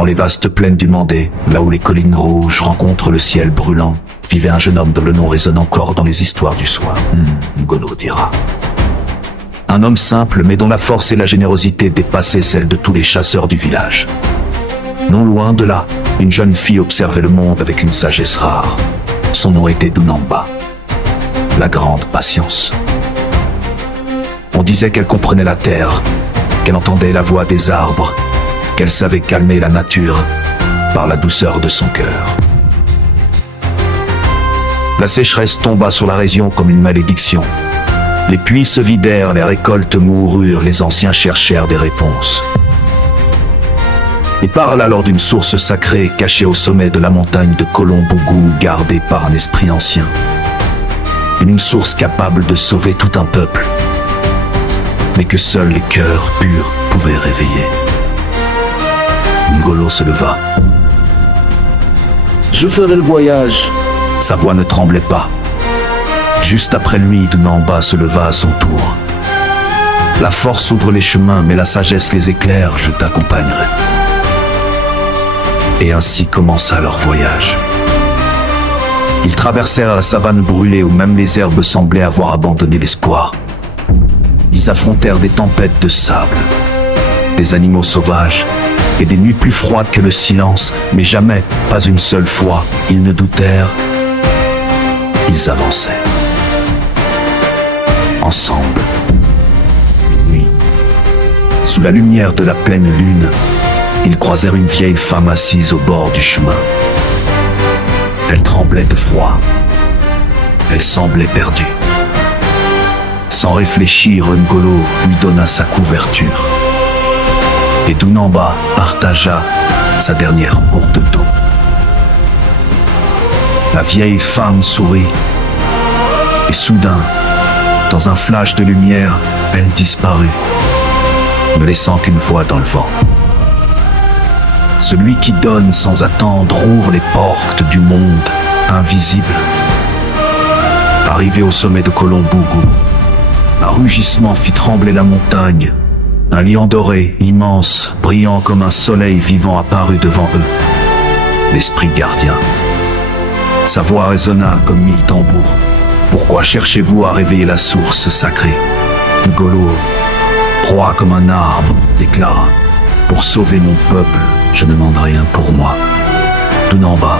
Dans les vastes plaines du Mandé, là où les collines rouges rencontrent le ciel brûlant, vivait un jeune homme dont le nom résonne encore dans les histoires du soir. Ngolo dira. Un homme simple, mais dont la force et la générosité dépassaient celles de tous les chasseurs du village. Non loin de là, une jeune fille observait le monde avec une sagesse rare. Son nom était Dunamba, la grande patience. On disait qu'elle comprenait la terre, qu'elle entendait la voix des arbres, qu'elle savait calmer la nature par la douceur de son cœur. La sécheresse tomba sur la région comme une malédiction. Les puits se vidèrent, les récoltes moururent, les anciens cherchèrent des réponses. Ils parlent alors d'une source sacrée cachée au sommet de la montagne de Kolombougou, gardée par un esprit ancien. Une source capable de sauver tout un peuple, mais que seuls les cœurs purs pouvaient réveiller. Ngolo se leva. Je ferai le voyage. Sa voix ne tremblait pas. Juste après lui, Dunamba se leva à son tour. La force ouvre les chemins, mais la sagesse les éclaire, je t'accompagnerai. Et ainsi commença leur voyage. Ils traversèrent la savane brûlée où même les herbes semblaient avoir abandonné l'espoir. Ils affrontèrent des tempêtes de sable, des animaux sauvages et des nuits plus froides que le silence, mais jamais, pas une seule fois, ils ne doutèrent. Ils avançaient. Ensemble. Une nuit, sous la lumière de la pleine lune, ils croisèrent une vieille femme assise au bord du chemin. Elle tremblait de froid. Elle semblait perdue. Sans réfléchir, Ngolo lui donna sa couverture. Et Dunamba partagea sa dernière gourde d'eau. La vieille femme sourit. Et soudain, dans un flash de lumière, elle disparut, ne laissant qu'une voix dans le vent. Celui qui donne sans attendre ouvre les portes du monde invisible. Arrivé au sommet de Kolombougou, un rugissement fit trembler la montagne. Un lion doré, immense, brillant comme un soleil vivant apparut devant eux. L'esprit gardien. Sa voix résonna comme 1000 tambours. Pourquoi cherchez-vous à réveiller la source sacrée? Ngolo, droit comme un arbre, déclara. Pour sauver mon peuple, je ne demande rien pour moi. Dunamba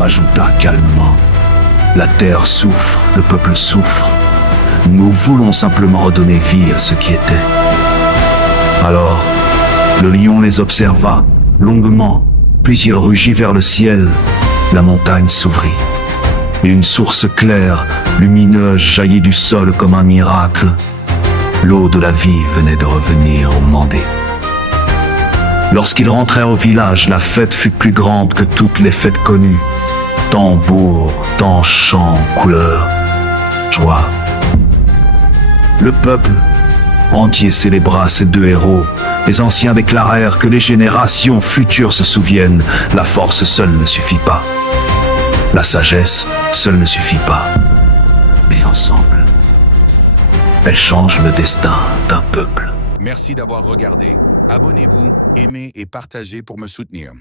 ajouta calmement. La terre souffre, le peuple souffre. Nous voulons simplement redonner vie à ce qui était. Alors, le lion les observa longuement, puis il rugit vers le ciel. La montagne s'ouvrit. Et une source claire, lumineuse, jaillit du sol comme un miracle. L'eau de la vie venait de revenir au Mandé. Lorsqu'ils rentrèrent au village, la fête fut plus grande que toutes les fêtes connues. Tambours, dans chants, couleurs, joie. Le peuple entier célébra ces deux héros. Les anciens déclarèrent que les générations futures se souviennent. La force seule ne suffit pas. La sagesse seule ne suffit pas. Mais ensemble, elle change le destin d'un peuple. Merci d'avoir regardé. Abonnez-vous, aimez et partagez pour me soutenir.